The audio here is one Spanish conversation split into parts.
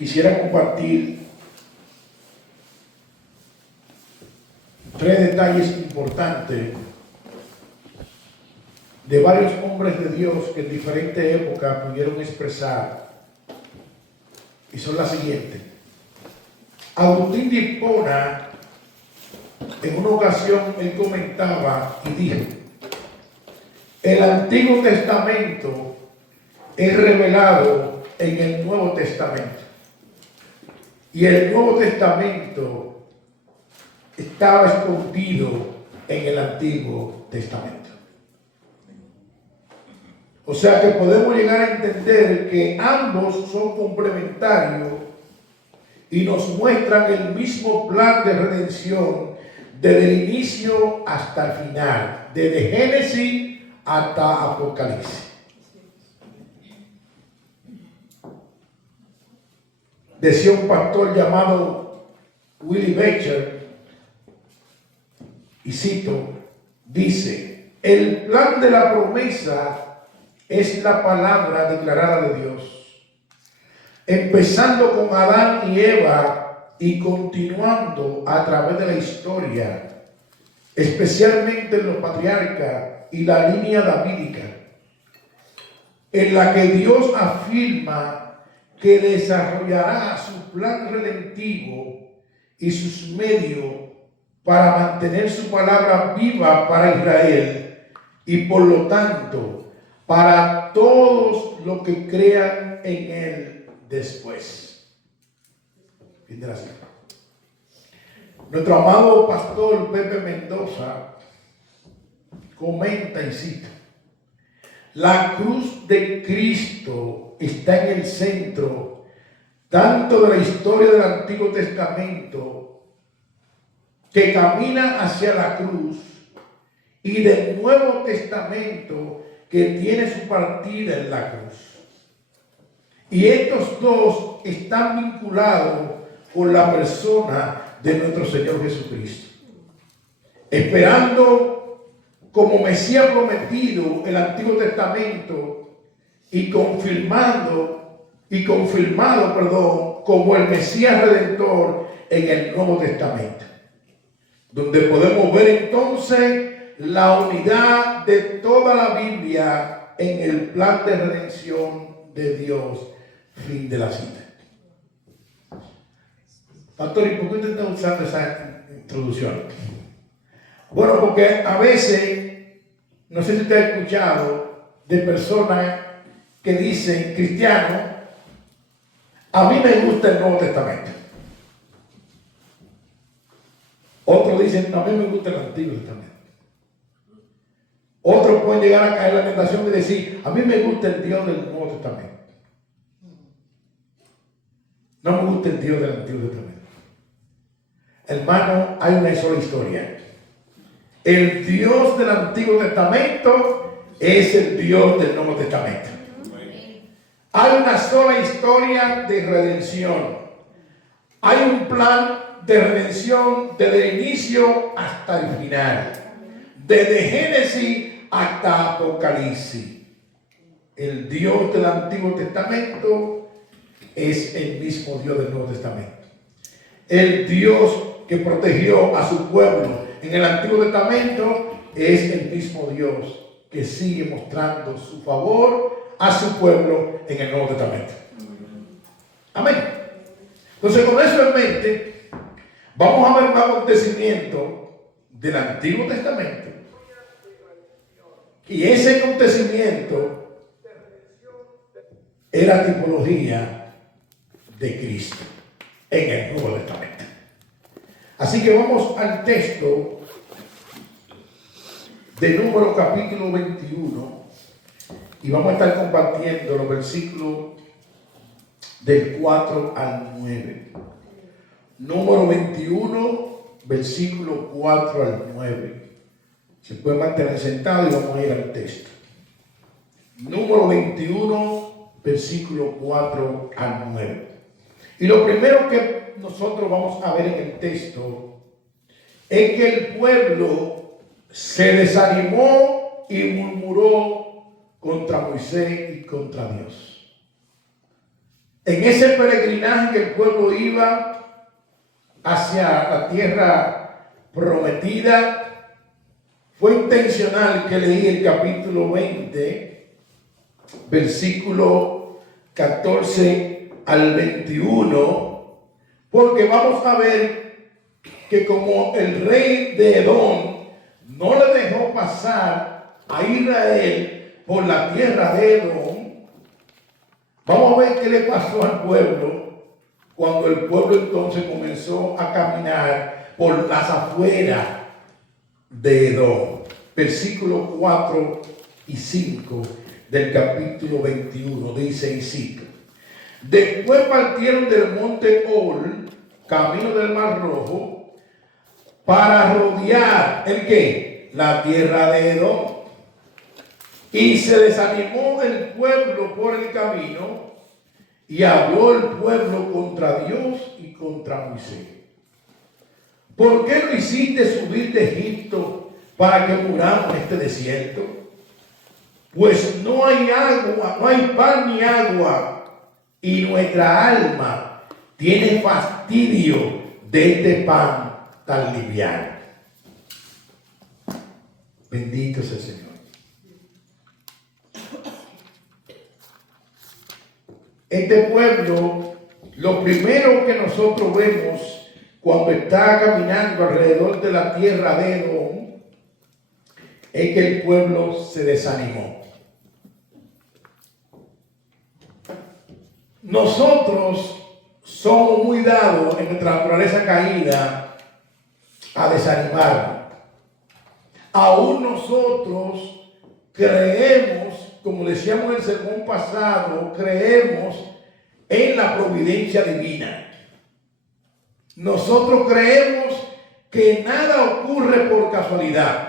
quisiera compartir 3 detalles importantes de varios hombres de Dios que en diferentes épocas pudieron expresar, y son las siguientes. Agustín de Hipona, en una ocasión, él comentaba y dijo: el Antiguo Testamento es revelado en el Nuevo Testamento, y el Nuevo Testamento estaba escondido en el Antiguo Testamento. O sea que podemos llegar a entender que ambos son complementarios y nos muestran el mismo plan de redención desde el inicio hasta el final, desde Génesis hasta Apocalipsis. Decía un pastor llamado Willie Beecher, y cito, dice: el plan de la promesa es la palabra declarada de Dios, empezando con Adán y Eva y continuando a través de la historia, especialmente en los patriarcas y la línea davídica, en la que Dios afirma que desarrollará su plan redentivo y sus medios para mantener su palabra viva para Israel y por lo tanto para todos los que crean en él después. Fin de la cita. Nuestro amado pastor Pepe Mendoza comenta y cita: la cruz de Cristo está en el centro tanto de la historia del Antiguo Testamento, que camina hacia la cruz, y del Nuevo Testamento, que tiene su partida en la cruz. Y estos dos están vinculados con la persona de nuestro Señor Jesucristo, esperando como Mesías prometido el Antiguo Testamento y confirmado, como el Mesías Redentor en el Nuevo Testamento, donde podemos ver entonces la unidad de toda la Biblia en el plan de redención de Dios. Fin de la cita. Pastor, ¿y por qué usted está usando esa introducción? Bueno, porque a veces, no sé si usted ha escuchado de personas que dicen: cristiano, a mí me gusta el Nuevo Testamento. Otros dicen: a mí me gusta el Antiguo Testamento. Otros pueden llegar a caer en la tentación de decir: a mí me gusta el Dios del Nuevo Testamento. No me gusta el Dios del Antiguo Testamento. Hermano, hay una sola historia. El Dios del Antiguo Testamento es el Dios del Nuevo Testamento. Hay una sola historia de redención. Hay un plan de redención desde el inicio hasta el final. Desde Génesis hasta Apocalipsis. El Dios del Antiguo Testamento es el mismo Dios del Nuevo Testamento. El Dios que protegió a su pueblo en el Antiguo Testamento es el mismo Dios que sigue mostrando su favor a su pueblo en el Nuevo Testamento. Amén. Entonces, con eso en mente, vamos a ver un acontecimiento del Antiguo Testamento. Y ese acontecimiento era tipología de Cristo en el Nuevo Testamento. Así que vamos al texto de Números capítulo 21 y vamos a estar compartiendo los versículos del 4 al 9. Número 21, versículo 4 al 9. Se puede mantener sentado y vamos a ir al texto. Número 21, versículo 4 al 9. Y lo primero que nosotros vamos a ver en el texto es que el pueblo se desanimó y murmuró contra Moisés y contra Dios. En ese peregrinaje que el pueblo iba hacia la tierra prometida, fue intencional que leí el capítulo 20, versículo 14 al 21, porque vamos a ver que como el rey de Edom no le dejó pasar a Israel por la tierra de Edom, vamos a ver qué le pasó al pueblo cuando el pueblo entonces comenzó a caminar por las afueras de Edom. Versículos 4 y 5 del capítulo 21 dice y cito: Después partieron del monte Ol, camino del Mar Rojo, para rodear ¿el qué? La tierra de Edom. Y se desanimó el pueblo por el camino, y habló el pueblo contra Dios y contra Moisés. ¿Por qué no hiciste subir de Egipto para que muramos en este desierto? Pues no hay agua, no hay pan ni agua, y nuestra alma tiene fastidio de este pan tan liviano. Bendito sea el Señor. Este pueblo, lo primero que nosotros vemos cuando está caminando alrededor de la tierra de Edom, es que el pueblo se desanimó. Nosotros somos muy dados en nuestra naturaleza caída a desanimarnos. Aún nosotros creemos, como decíamos en el sermón pasado, creemos en la providencia divina. Nosotros creemos que nada ocurre por casualidad.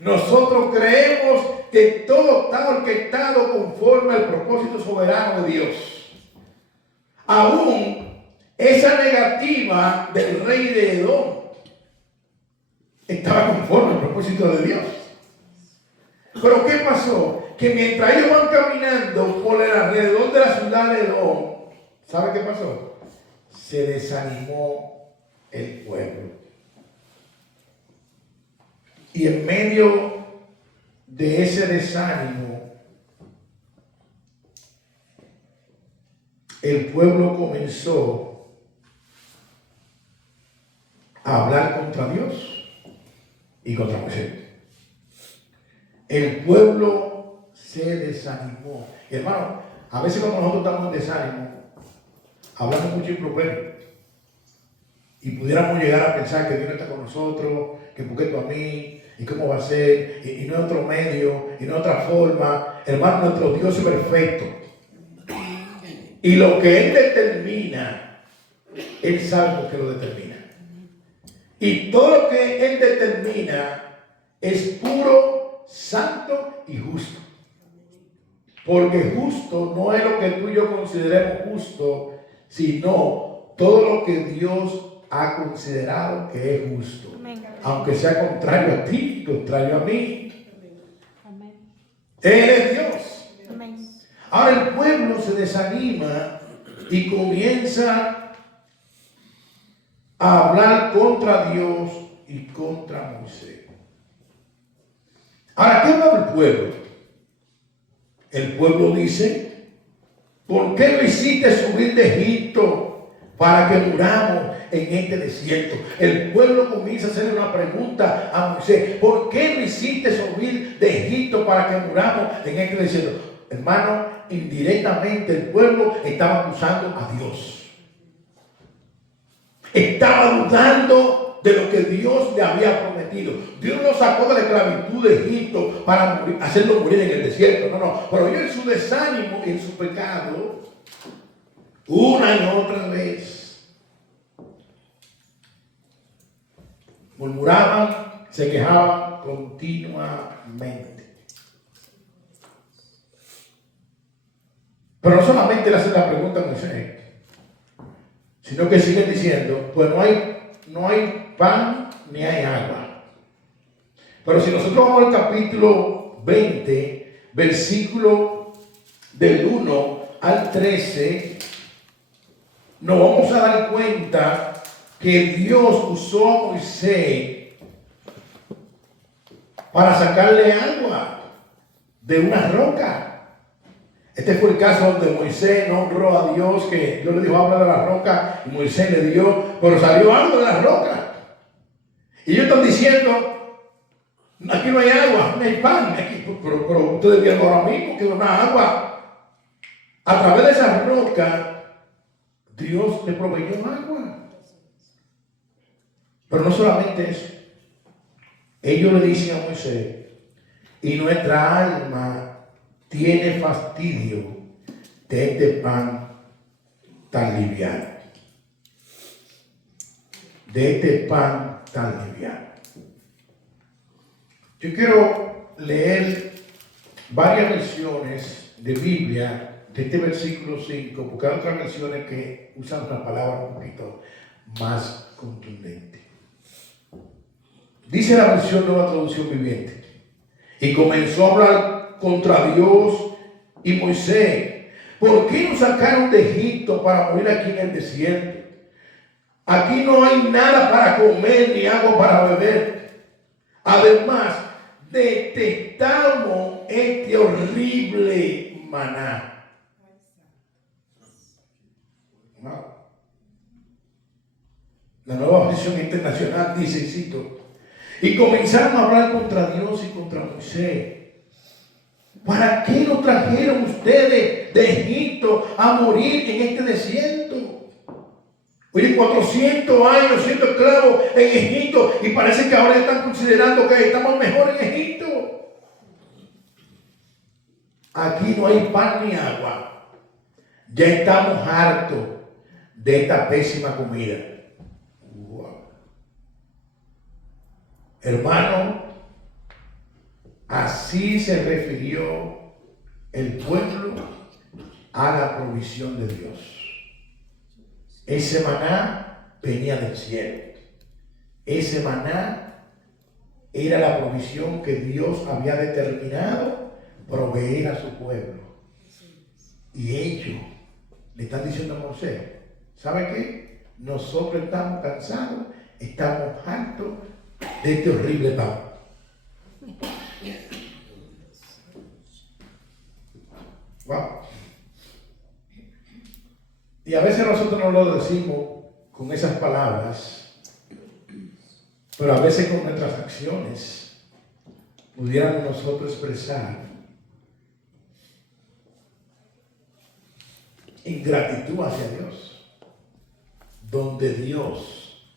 Nosotros creemos que todo está orquestado conforme al propósito soberano de Dios. Aún esa negativa del rey de Edom estaba conforme al propósito de Dios. Pero ¿qué pasó? Que mientras ellos van caminando por el alrededor de la ciudad de Edom, ¿sabe qué pasó? Se desanimó el pueblo. Y en medio de ese desánimo, el pueblo comenzó a hablar contra Dios y contra Moisés. El pueblo se desanimó. Y hermano, a veces cuando nosotros estamos en desánimo, hablamos mucho improperio. Y pudiéramos llegar a pensar que Dios no está con nosotros, que por qué tú a mí, y cómo va a ser, y no hay otro medio, y no hay otra forma. Hermano, nuestro Dios es perfecto. Y lo que Él determina, Él sabe por qué lo determina. Y todo lo que Él determina es puro, santo y justo. Porque justo no es lo que tú y yo consideremos justo, sino todo lo que Dios ha considerado que es justo. Amén. Aunque sea contrario a ti, contrario a mí. Amén. Él es Dios. Amén. Ahora el pueblo se desanima y comienza a hablar contra Dios y contra Moisés. Ahora, ¿qué habla el pueblo? El pueblo dice: ¿por qué no hiciste subir de Egipto para que muramos en este desierto? El pueblo comienza a hacerle una pregunta a Moisés: ¿por qué no hiciste subir de Egipto para que muramos en este desierto? Hermano, indirectamente el pueblo estaba acusando a Dios. Estaba dudando de lo que Dios le había prometido. Dios lo sacó de la esclavitud de Egipto para hacerlo morir en el desierto. No. Pero ellos en su desánimo y en su pecado, una y otra vez, murmuraban, se quejaban continuamente. Pero no solamente le hacen la pregunta a Moisés, sino que siguen diciendo: pues no hay pan ni hay agua. Pero si nosotros vamos al capítulo 20, versículo del 1 al 13, nos vamos a dar cuenta que Dios usó a Moisés para sacarle agua de una roca. Este fue el caso donde Moisés no honró a Dios, que Dios le dijo habla de la roca y Moisés le dio, pero salió algo de la roca. Y ellos están diciendo, aquí no hay agua, no hay pan, aquí, pero ustedes vieron ahora mismo que no hay agua. A través de esa roca, Dios le proveyó agua. Pero no solamente eso. Ellos le dicen a Moisés, y nuestra alma tiene fastidio de este pan tan liviano. De este pan tan liviano. Yo quiero leer varias versiones de Biblia de este versículo 5, porque hay otras versiones que usan una palabra un poquito más contundente. Dice la versión Nueva Traducción Viviente: y comenzó a hablar contra Dios y Moisés. ¿Por qué nos sacaron de Egipto para morir aquí en el desierto? Aquí no hay nada para comer ni agua para beber. Además, detestamos este horrible maná. Wow. La Nueva Versión Internacional dice, cito, y comenzaron a hablar contra Dios y contra Moisés. ¿Para qué nos trajeron ustedes de Egipto a morir en este desierto? Oye, 400 años siendo esclavos en Egipto y parece que ahora están considerando que estamos mejor en Egipto. Aquí no hay pan ni agua. Ya estamos hartos de esta pésima comida. Wow. Hermano, así se refirió el pueblo a la provisión de Dios. Ese maná venía del cielo. Ese maná era la provisión que Dios había determinado proveer a su pueblo. Y ellos le están diciendo a Moisés, ¿sabe qué? Nosotros estamos cansados, estamos hartos de este horrible pan. Wow. Y a veces nosotros no lo decimos con esas palabras, pero a veces con nuestras acciones pudiéramos nosotros expresar ingratitud hacia Dios, donde Dios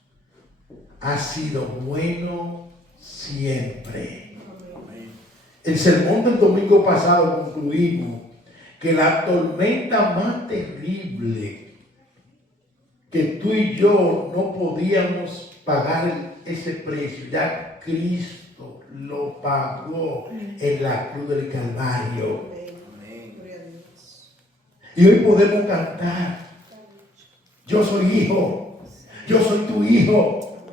ha sido bueno siempre. El sermón del domingo pasado concluimos que la tormenta más terrible que tú y yo no podíamos pagar ese precio, ya Cristo lo pagó en la cruz del Calvario. Y hoy podemos cantar, yo soy hijo, yo soy tu hijo,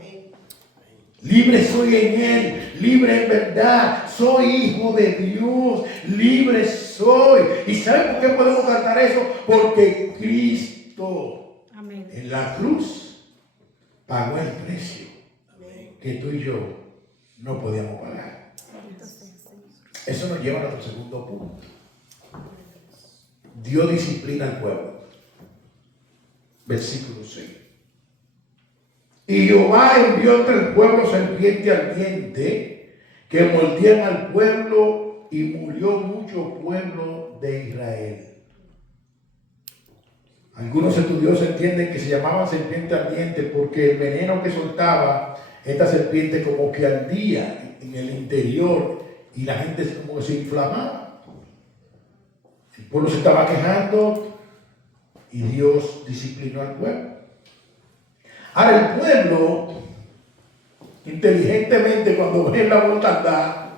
libre soy en Él, libre en verdad, soy hijo de Dios, libre soy. ¿Y saben por qué podemos cantar eso? Porque Cristo en la cruz pagó el precio que tú y yo no podíamos pagar. Eso nos lleva a nuestro segundo punto. Dios disciplina al pueblo. Versículo 6. Y Jehová envió entre el pueblo serpiente ardiente que mordían al pueblo y murió mucho pueblo de Israel. Algunos estudiosos entienden que se llamaba serpiente ardiente porque el veneno que soltaba esta serpiente como que ardía en el interior y la gente como que se inflamaba. El pueblo se estaba quejando y Dios disciplinó al pueblo. Ahora el pueblo, inteligentemente, cuando ve la mortandad,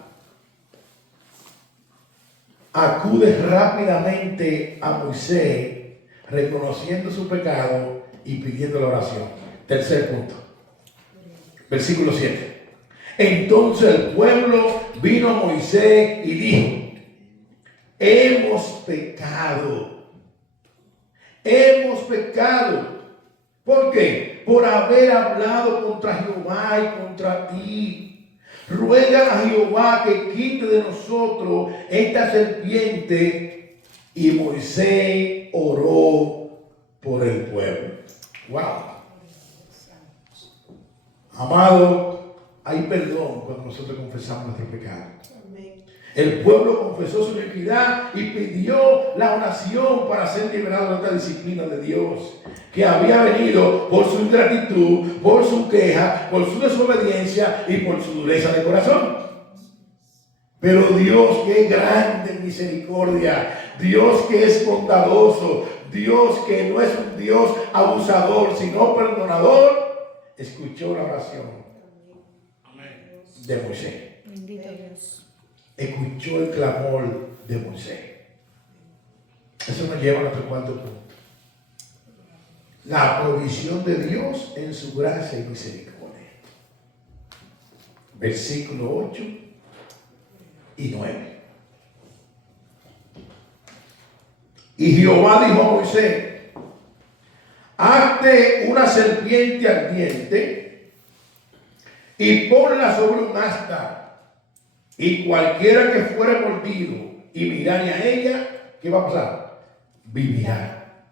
acude rápidamente a Moisés, reconociendo su pecado y pidiendo la oración. Tercer punto. Versículo 7. Entonces el pueblo vino a Moisés y dijo, hemos pecado. Hemos pecado. ¿Por qué? Por haber hablado contra Jehová y contra ti. Ruega a Jehová que quite de nosotros esta serpiente. Y Moisés oró por el pueblo. Wow. Amado, hay perdón cuando nosotros confesamos nuestro pecado. El pueblo confesó su iniquidad y pidió la oración para ser liberado de esta disciplina de Dios, que había venido por su ingratitud, por su queja, por su desobediencia y por su dureza de corazón. Pero Dios, que es grande en misericordia, Dios que es bondadoso, Dios que no es un Dios abusador, sino perdonador, escuchó la oración de Moisés. Bendito Dios. Escuchó el clamor de Moisés. Eso nos lleva a nuestro cuarto punto. La provisión de Dios en su gracia y misericordia. Versículo 8 y 9. Y Jehová dijo a Moisés: hazte una serpiente ardiente y ponla sobre un asta. Y cualquiera que fuere mordido y mirare a ella, ¿qué va a pasar? Vivirá.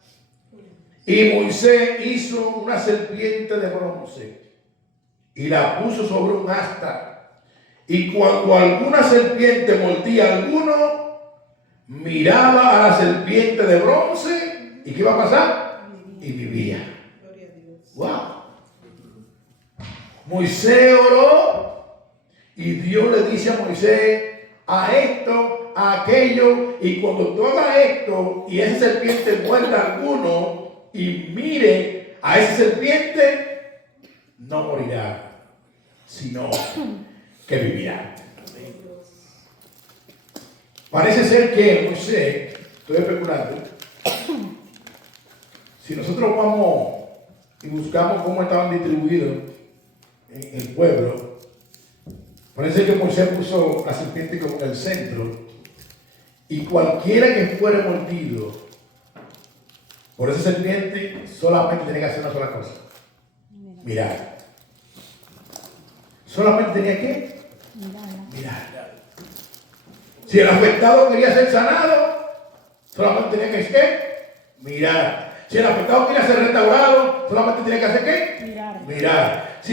Y Moisés hizo una serpiente de bronce y la puso sobre un asta. Y cuando alguna serpiente mordía a alguno, miraba a la serpiente de bronce, ¿y qué iba a pasar? Y vivía. Wow. Moisés oró y Dios le dice a Moisés: a esto, a aquello, y cuando tú hagas esto y esa serpiente muerda a alguno y mire a esa serpiente, no morirá, sino que vivirá. Parece ser que Moisés, estoy especulando, si nosotros vamos y buscamos cómo estaban distribuidos en el pueblo, parece que Moisés puso la serpiente como en el centro, y cualquiera que fuera mordido por esa serpiente solamente tenía que hacer una sola cosa: mirar. Solamente tenía que mirar. Si el afectado quería ser sanado, solamente tenía que mirar. Si el afectado quería ser restaurado, solamente tenía que hacer ¿qué? Mirar. Si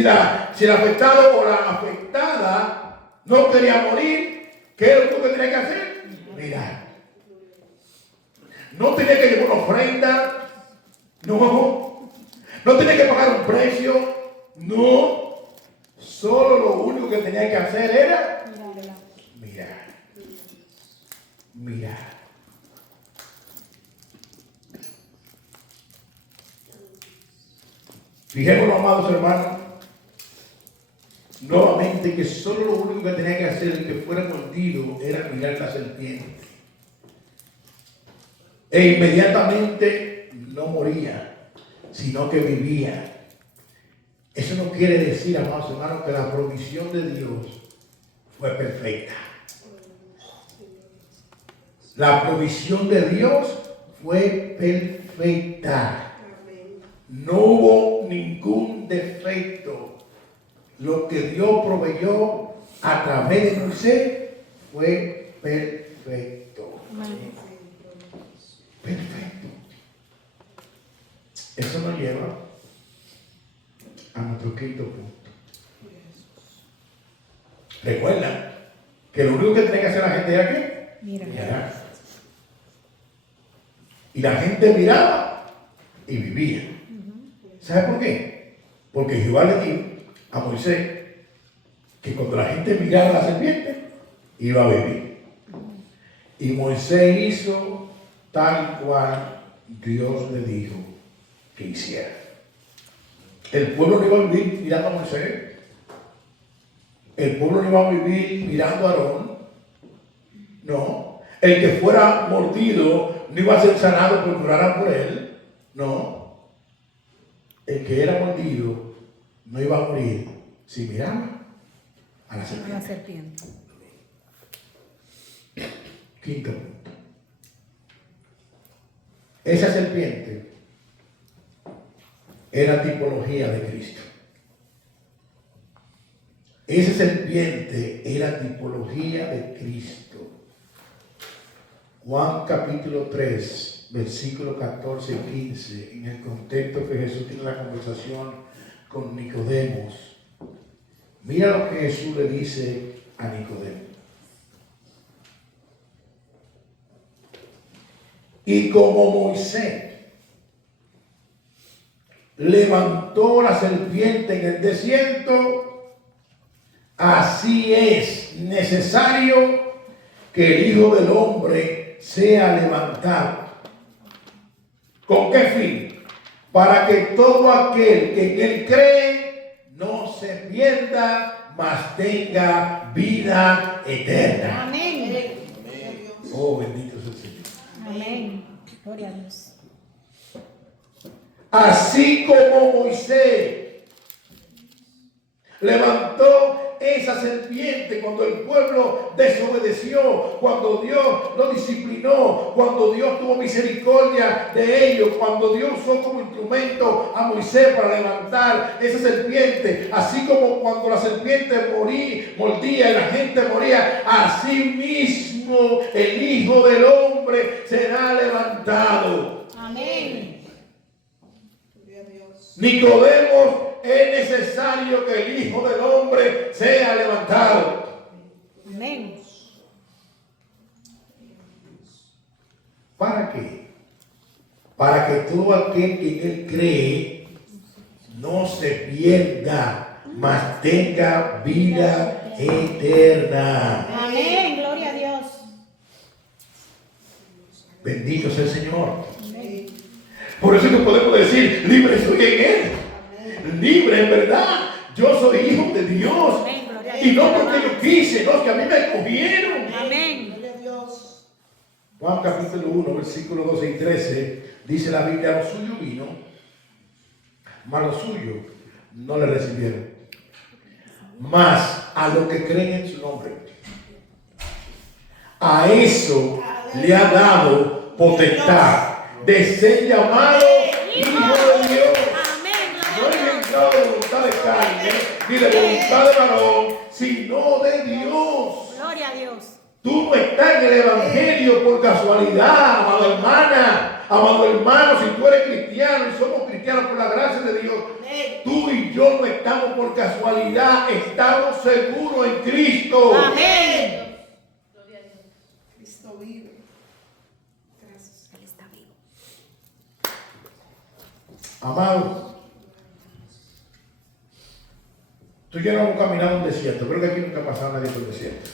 el afectado o la afectada no quería morir, ¿qué es lo que tenía que hacer? Mirar. No tenía que llevar una ofrenda, no tenía que pagar un precio, no. Solo lo único que tenía que hacer era mirar. Fijémonos, amados hermanos, nuevamente, que solo lo único que tenía que hacer el que fuera mordido era mirar la serpiente. E inmediatamente no moría, sino que vivía. Eso no quiere decir, amados hermanos, que la provisión de Dios fue perfecta. La provisión de Dios fue perfecta. No hubo ningún defecto. Lo que Dios proveyó a través de Moisés fue perfecto. Perfecto. Eso nos lleva a nuestro quinto punto. Recuerda que lo único que tenía que hacer la gente era ¿qué? Mirar. Y la gente miraba y vivía. ¿Sabe por qué? Porque Jehová le dijo a Moisés que cuando la gente mirara a la serpiente, iba a vivir. Y Moisés hizo tal cual Dios le dijo que hiciera. El pueblo no iba a vivir mirando a Moisés. El pueblo no iba a vivir mirando a Aarón. No. El que fuera mordido no iba a ser sanado porque oraran por él. No. El que era mordido no iba a morir si miraba a la serpiente. Quinto punto. Esa serpiente era tipología de Cristo. Esa serpiente era tipología de Cristo. Juan capítulo 3, versículos 14 y 15, en el contexto que Jesús tiene la conversación con Nicodemos. Mira lo que Jesús le dice a Nicodemo. Y como Moisés levantó la serpiente en el desierto, así es necesario que el Hijo del Hombre sea levantado. ¿Con qué fin? Para que todo aquel que en él cree no se pierda, mas tenga vida eterna. Amén. Oh, bendito sea el Señor. Amén. Gloria a Dios. Así como Moisés levantó esa serpiente cuando el pueblo desobedeció, cuando Dios lo disciplinó, cuando Dios tuvo misericordia de ellos, cuando Dios usó como instrumento a Moisés para levantar esa serpiente, así como cuando la serpiente mordía y la gente moría, así mismo el Hijo del Hombre será levantado. Amén. Nicodemo, es necesario que el Hijo del Hombre sea levantado. Amén. ¿Para qué? Para que todo aquel que en él cree no se pierda, mas tenga vida eterna. Amén. Gloria a Dios. Bendito sea el Señor. Por eso que podemos decir, libre estoy en él. Libre, en verdad. Yo soy hijo de Dios. Amén. Gloria a Y no Dios. porque yo quise, no, que a mí me cogieron. Amén. Juan capítulo 1, versículos 12 y 13, dice la Biblia, lo suyo vino, mas lo suyo no le recibieron. Mas a los que creen en su nombre, a eso le ha dado potestad de ser llamado hijo de Dios. Amén. No es entrado de voluntad de carne, ni de voluntad de varón, sino de Dios. Gloria a Dios. Tú no estás en el Evangelio por casualidad, amado hermana, amado hermano. Si tú eres cristiano y somos cristianos por la gracia de Dios, tú y yo no estamos por casualidad, estamos seguros en Cristo. Amén. Cristo vive. Gracias. Él está vivo. Amado, tú y yo no hemos caminado un desierto. Creo que aquí nunca ha pasado nadie por el desierto.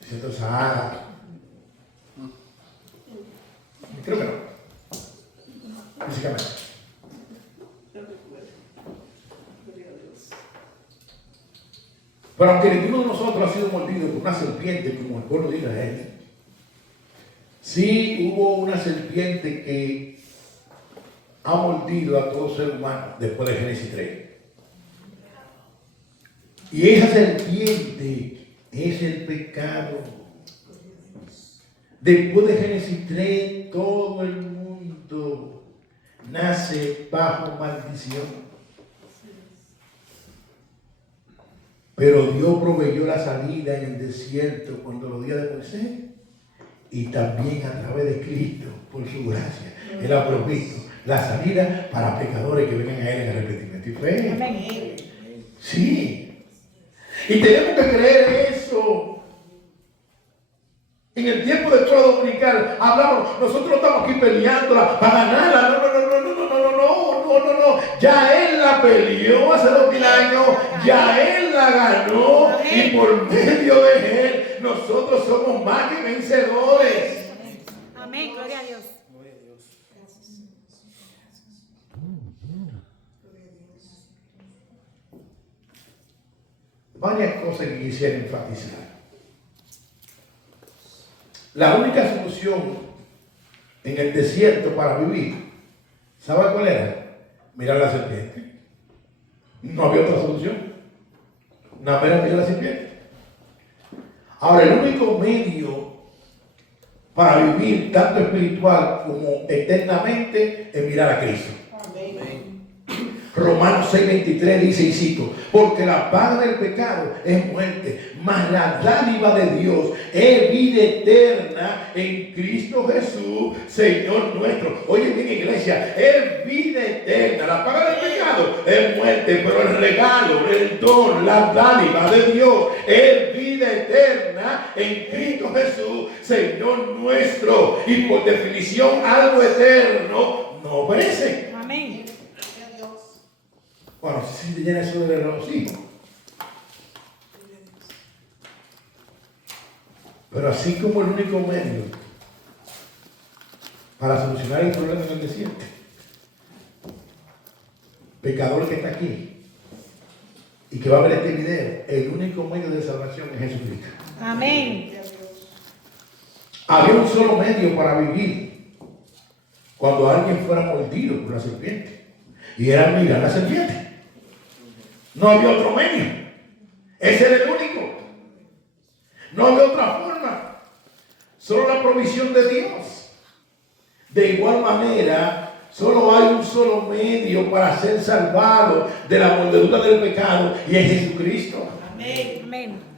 Desierto Sahara. Creo que no. Físicamente. Pero aunque ninguno de nosotros ha sido mordido por una serpiente como el pueblo de Israel, sí hubo una serpiente que ha mordido a todo ser humano después de Génesis 3. Y esa serpiente es el pecado. Después de Génesis 3, todo el mundo nace bajo maldición. Pero Dios proveyó la salida en el desierto cuando los días de Moisés, y también a través de Cristo, por su gracia, Él ha provisto la salida para pecadores que vengan a Él en arrepentimiento y fe. Amén. Sí. Y tenemos que creer eso. En el tiempo de escuela dominical hablamos, nosotros no estamos aquí peleándola para ganarla. No. Ya Él la peleó hace 2000 años, ya Él la ganó, y por medio de Él nosotros somos más que vencedores. Amén. Gloria a Dios. Varias cosas que quisiera enfatizar. La única solución en el desierto para vivir, ¿sabe cuál era? Mirar la serpiente. No había otra solución. Nada más era mirar la serpiente. Ahora, el único medio para vivir tanto espiritual como eternamente es mirar a Cristo. Romanos 6:23 dice, y cito, porque la paga del pecado es muerte, mas la dádiva de Dios es vida eterna en Cristo Jesús, Señor nuestro. Oye bien, iglesia, es vida eterna. La paga del pecado es muerte, pero el regalo, el don, la dádiva de Dios es vida eterna en Cristo Jesús, Señor nuestro. Y por definición, algo eterno no perece. Amén. Bueno, si te llena eso de regocijo. Pero así como el único medio para solucionar el problema en el desierto, pecador que está aquí y que va a ver este video, el único medio de salvación es Jesucristo. Amén. Había un solo medio para vivir cuando alguien fuera mordido por la serpiente, y era mirar la serpiente. No había otro medio. Ese era el único. No había otra forma. Solo la provisión de Dios. De igual manera, solo hay un solo medio para ser salvado de la mordedura del pecado, y es Jesucristo. Amén. Amén.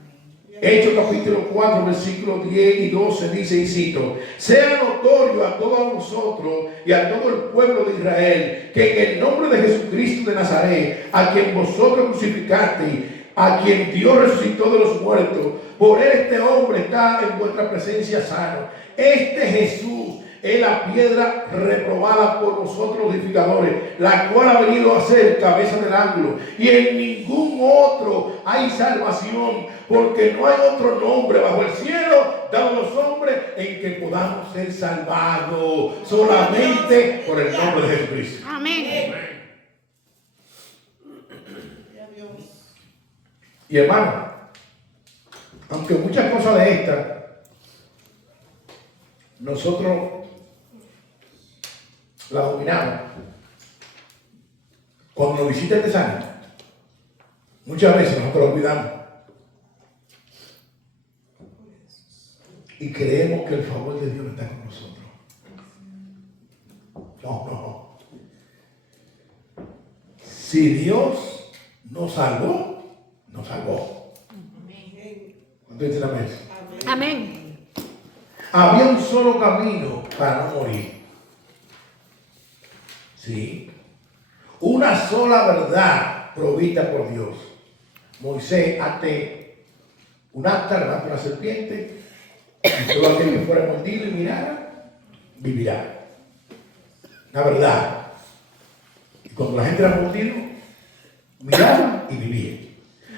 Hechos capítulo 4, versículos 10 y 12 dice, y cito, sea notorio a todos vosotros y a todo el pueblo de Israel, que en el nombre de Jesucristo de Nazaret, a quien vosotros crucificasteis, a quien Dios resucitó de los muertos, por él este hombre está en vuestra presencia sano. Este Jesús es la piedra reprobada por vosotros los edificadores, la cual ha venido a ser cabeza del ángulo. Y en ningún otro hay salvación, porque no hay otro nombre bajo el cielo dado a los hombres en que podamos ser salvados, solamente por el nombre de Jesucristo. Amén. Y hermano, aunque muchas cosas de estas nosotros la dominamos, cuando nos visita el desánimo, muchas veces nosotros lo olvidamos y creemos que el favor de Dios está con nosotros. No. Si Dios nos salvó, nos salvó. ¿Cuánto dice la mesa? Amén. Había un solo camino para no morir. Sí. Una sola verdad provista por Dios. Moisés ate un acta delante de una serpiente, y todo aquel que fuera mordido y mirara, vivirá. La verdad. Y cuando la gente era mordido, miraba y vivía.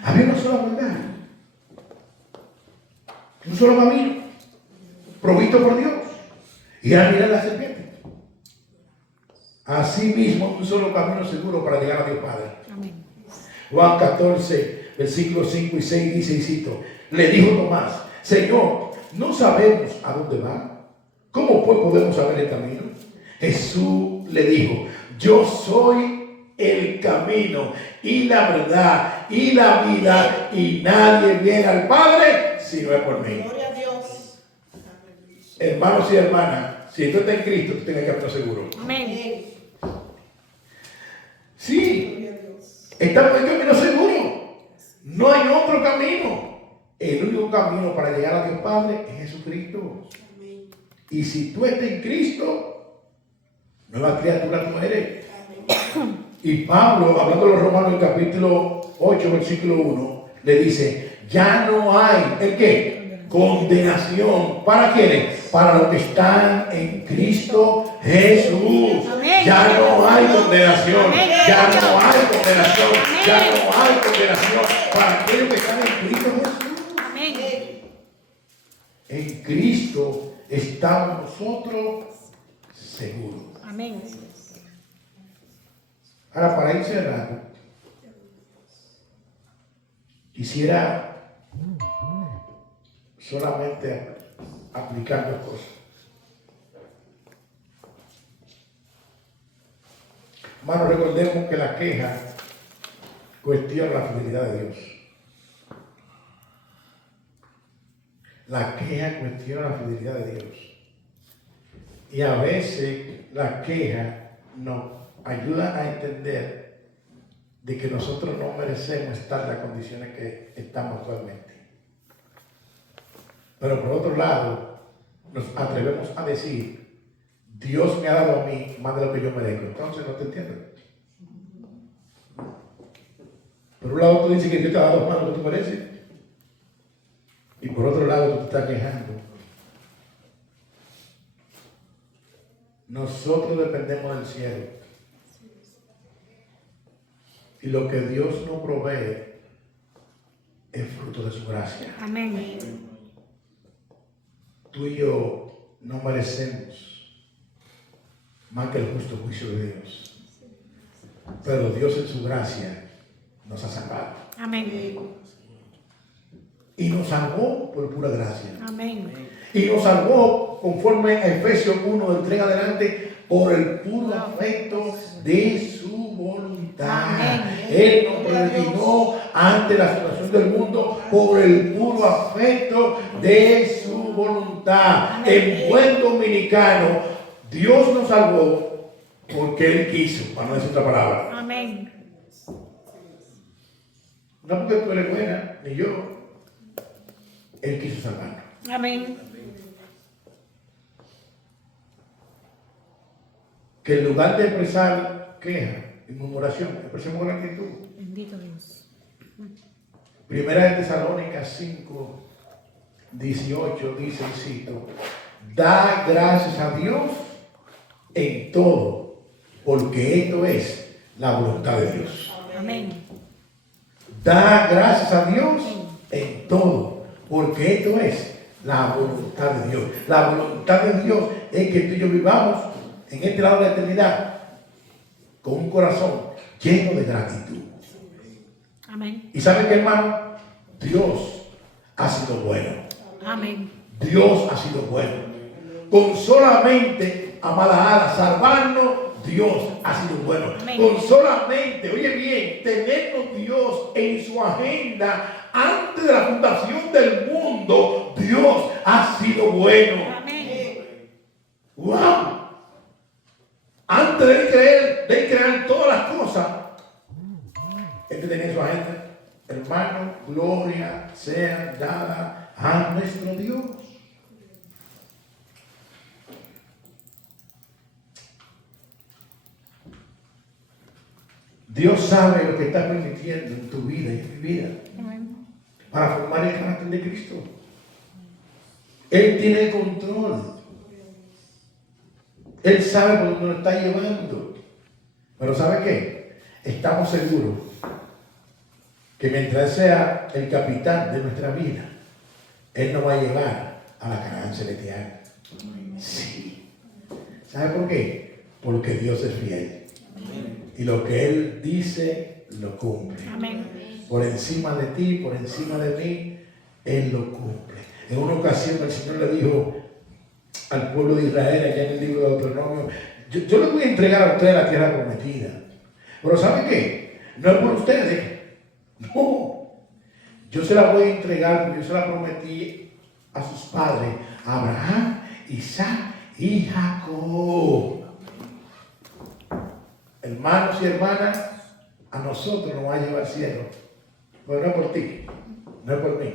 Había una sola verdad. Un solo camino provisto por Dios, y era mirar la serpiente. Asimismo, un solo camino seguro para llegar a Dios Padre. Amén. Juan 14, versículos 5 y 6 dice, y cito, le dijo Tomás, Señor, no sabemos a dónde va. ¿Cómo pues podemos saber el camino? Jesús le dijo, yo soy el camino y la verdad y la vida, y nadie viene al Padre si no es por mí. Gloria a Dios. Hermanos y hermanas, si tú estás en Cristo, tú tienes que estar seguro. Amén. Sí, Gloria a Dios. estamos en camino seguro. No hay otro camino. El único camino para llegar a Dios Padre es Jesucristo. Amén. Y si tú estás en Cristo, nueva criatura tú eres. Amén. Y Pablo, hablando de los Romanos en capítulo 8, versículo 1, le dice, ya no hay, ¿el qué? Condenación. ¿Para quiénes? Para los que están en Cristo Jesús. Amén. Ya no hay condenación. Amén. Ya no hay condenación. Ya Amén. no hay condenación para aquellos que están en Cristo Jesús. Amén. En Cristo estamos nosotros seguros. Amén. Ahora, para ir cerrando, quisiera solamente aplicar dos cosas. Hermanos, recordemos que la queja cuestiona la fidelidad de Dios. La queja cuestiona la fidelidad de Dios. Y a veces la queja nos ayuda a entender de que nosotros no merecemos estar en las condiciones que estamos actualmente. Pero por otro lado, nos atrevemos a decir, Dios me ha dado a mí más de lo que yo merezco. Entonces no te entiendo. Por un lado tú dices que Dios te ha dado más de lo que tú mereces. Y por otro lado tú te estás quejando. Nosotros dependemos del cielo. Y lo que Dios nos provee es fruto de su gracia. Amén. Tú y yo no merecemos más que el justo juicio de Dios. Pero Dios en su gracia nos ha salvado. Amén. Y nos salvó por pura gracia. Amén. Y nos salvó conforme a Efesios 1 del 3 adelante por el puro afecto de su voluntad. Amén. Él nos predestinó ante la situación del mundo por el puro afecto de su voluntad. En buen dominicano, Dios nos salvó porque Él quiso, para no decir otra palabra. Amén. No porque tú eres buena, ni yo. Él quiso salvarnos. Amén. Que en lugar de expresar queja y murmuración, expresemos gratitud. Bendito Dios. Primera de Tesalónicas 5, 18 dice, y cito, da gracias a Dios en todo, porque esto es la voluntad de Dios. Amén. Da gracias a Dios en todo, porque esto es la voluntad de Dios. La voluntad de Dios es que tú y yo vivamos en este lado de la eternidad con un corazón lleno de gratitud. Amén. ¿Y saben qué, hermano? Dios ha sido bueno. Amén. Dios ha sido bueno. Con solamente, amada Ada, salvarnos, Dios ha sido bueno. Amén. Con solamente, oye bien, tenernos Dios en su agenda antes de la fundación del mundo, Dios ha sido bueno. Amén. ¡Wow! Antes de crear todas las cosas, Él tenía en su agenda. Hermano, gloria sea dada a nuestro Dios. Dios sabe lo que está permitiendo en tu vida y en mi vida Amén. para formar el carácter de Cristo. Él tiene el control. Él sabe por dónde nos está llevando. Pero ¿sabe qué? Estamos seguros que mientras sea el capitán de nuestra vida, Él nos va a llevar a la Canaán celestial. Sí. ¿Sabe por qué? Porque Dios es fiel. Y lo que Él dice, lo cumple. Amén. Por encima de ti, por encima de mí, Él lo cumple. En una ocasión el Señor le dijo al pueblo de Israel, allá en el libro de Deuteronomio, yo les voy a entregar a ustedes la tierra prometida. Pero ¿saben qué? No es por ustedes. No. Yo se la voy a entregar, porque yo se la prometí a sus padres, a Abraham, Isaac y Jacob. Hermanos y hermanas, a nosotros nos va a llevar al cielo. Pero no es por ti, no es por mí.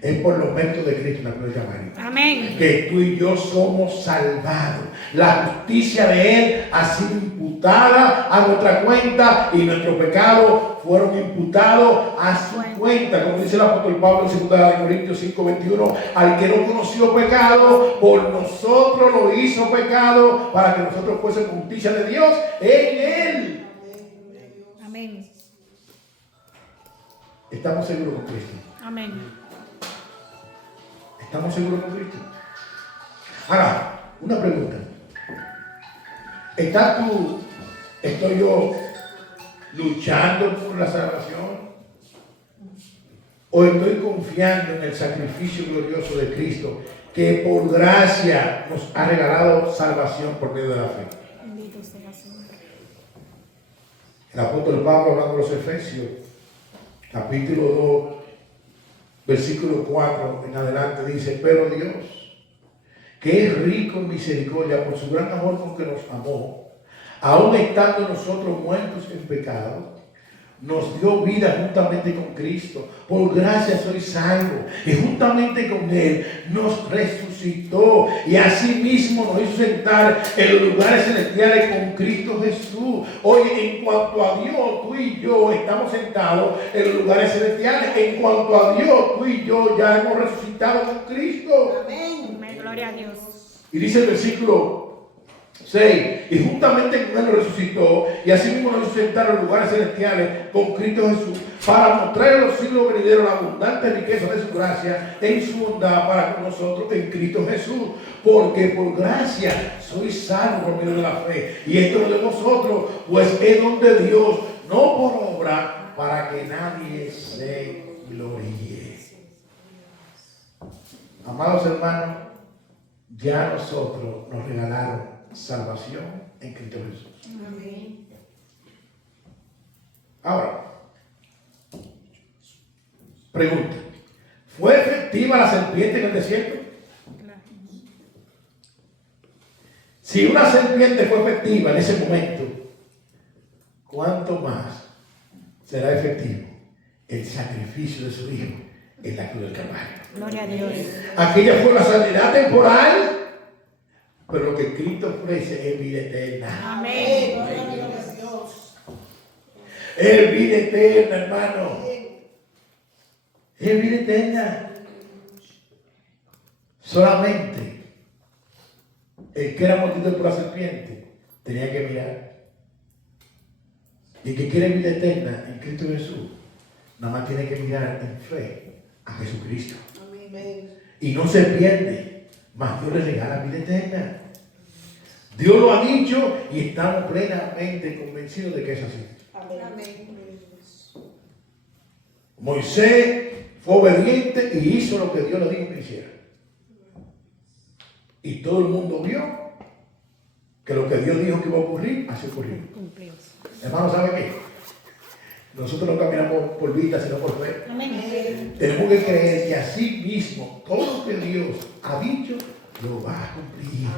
Es por los méritos de Cristo en la cruz de Calvario. Amén. Que tú y yo somos salvados. La justicia de Él ha sido imputada a nuestra cuenta y nuestros pecados fueron imputados a su cuenta. Como dice el apóstol Pablo en 2 Corintios 5:21, al que no conoció pecado, por nosotros lo hizo pecado para que nosotros fuésemos justicia de Dios en Él. Amén. Estamos seguros con Cristo. Amén. ¿Estamos seguros con Cristo? Ahora, una pregunta. ¿Estoy yo luchando por la salvación? ¿O estoy confiando en el sacrificio glorioso de Cristo que por gracia nos ha regalado salvación por medio de la fe? Bendito sea el Señor. El apóstol Pablo, hablando de los Efesios, capítulo 2, versículo 4 en adelante, dice, pero Dios, que es rico en misericordia por su gran amor con que nos amó, aun estando nosotros muertos en pecado, nos dio vida juntamente con Cristo. Por gracia soy salvo. Y juntamente con Él nos resucitó. Y asimismo nos hizo sentar en los lugares celestiales con Cristo Jesús. Hoy, en cuanto a Dios, tú y yo estamos sentados en los lugares celestiales. En cuanto a Dios, tú y yo ya hemos resucitado con Cristo. Amén. Amén. Gloria a Dios. Y dice el versículo 6, y juntamente con Él nos resucitó, y así mismo nos hizo sentar en los lugares celestiales con Cristo Jesús, para mostrar en los siglos venideros la abundante riqueza de su gracia en su bondad para con nosotros en Cristo Jesús. Porque por gracia sois salvos por medio de la fe, y esto no es de vosotros, pues es don de Dios, no por obra, para que nadie se gloríe. Amados hermanos, ya nosotros nos regalaron salvación en Cristo Jesús. Amén. Ahora, pregunta: ¿fue efectiva la serpiente en el desierto? Claro. Si una serpiente fue efectiva en ese momento, ¿cuánto más será efectivo el sacrificio de su Hijo en la cruz del Calvario? Gloria a Dios. Aquella fue la sanidad temporal, pero lo que Cristo ofrece es vida eterna. Amén. Gloria a Dios. Es vida eterna, hermano. Es vida eterna. Solamente el que era mordido por la serpiente tenía que mirar. Y el que quiere vida eterna en Cristo Jesús, nada más tiene que mirar en fe a Jesucristo. Amén. Y no se pierde, mas Dios le regala vida eterna. Dios lo ha dicho y estamos plenamente convencidos de que es así. Amén. Moisés fue obediente y hizo lo que Dios le dijo que hiciera. Y todo el mundo vio que lo que Dios dijo que iba a ocurrir, así ocurrió. Cumplió. Hermano, ¿sabe qué? Nosotros no caminamos por vista, sino por fe. Amén. Tenemos que creer que así mismo todo lo que Dios ha dicho lo va a cumplir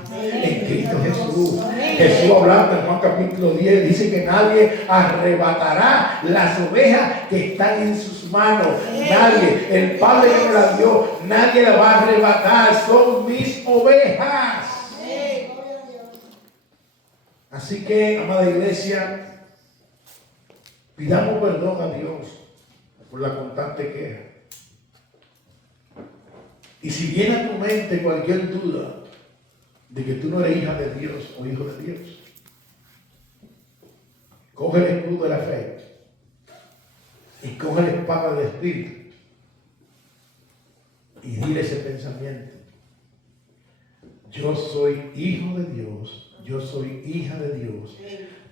en Cristo Jesús. Jesús, hablando en Juan capítulo 10, dice que nadie arrebatará las ovejas que están en sus manos. Nadie, el Padre que me las dio, nadie la va a arrebatar. Son mis ovejas. Así que, amada iglesia, pidamos perdón a Dios por la constante queja. Y si viene a tu mente cualquier duda de que tú no eres hija de Dios o hijo de Dios, coge el escudo de la fe y coge la espada del Espíritu y dile ese pensamiento: yo soy hijo de Dios, yo soy hija de Dios,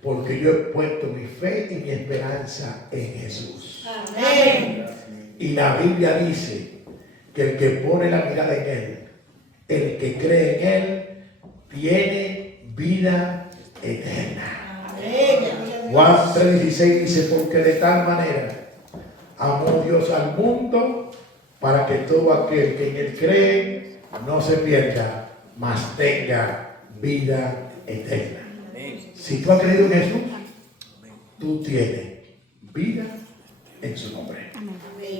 porque yo he puesto mi fe y mi esperanza en Jesús. Amén. Y la Biblia dice que el que pone la mirada en Él, el que cree en Él, tiene vida eterna. Amén. Juan 3:16 dice: porque de tal manera amó Dios al mundo, para que todo aquel que en Él cree no se pierda, mas tenga vida eterna. Si tú has creído en Jesús, tú tienes vida en su nombre.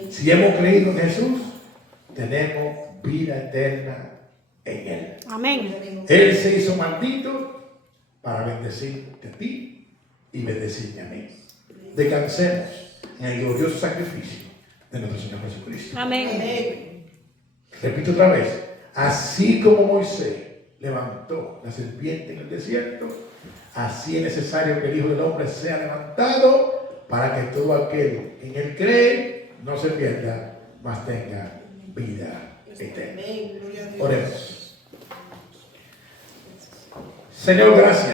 Si hemos creído en Jesús, tenemos vida eterna en Él. Amén. Él se hizo maldito para bendecirte a ti y bendecirme a mí. Descansemos en el glorioso sacrificio de nuestro Señor Jesucristo. Amén. Repito otra vez: así como Moisés levantó la serpiente en el desierto, así es necesario que el Hijo del Hombre sea levantado, para que todo aquel en él cree no se pierda, mas tenga vida eterna. Oremos. Señor, gracias.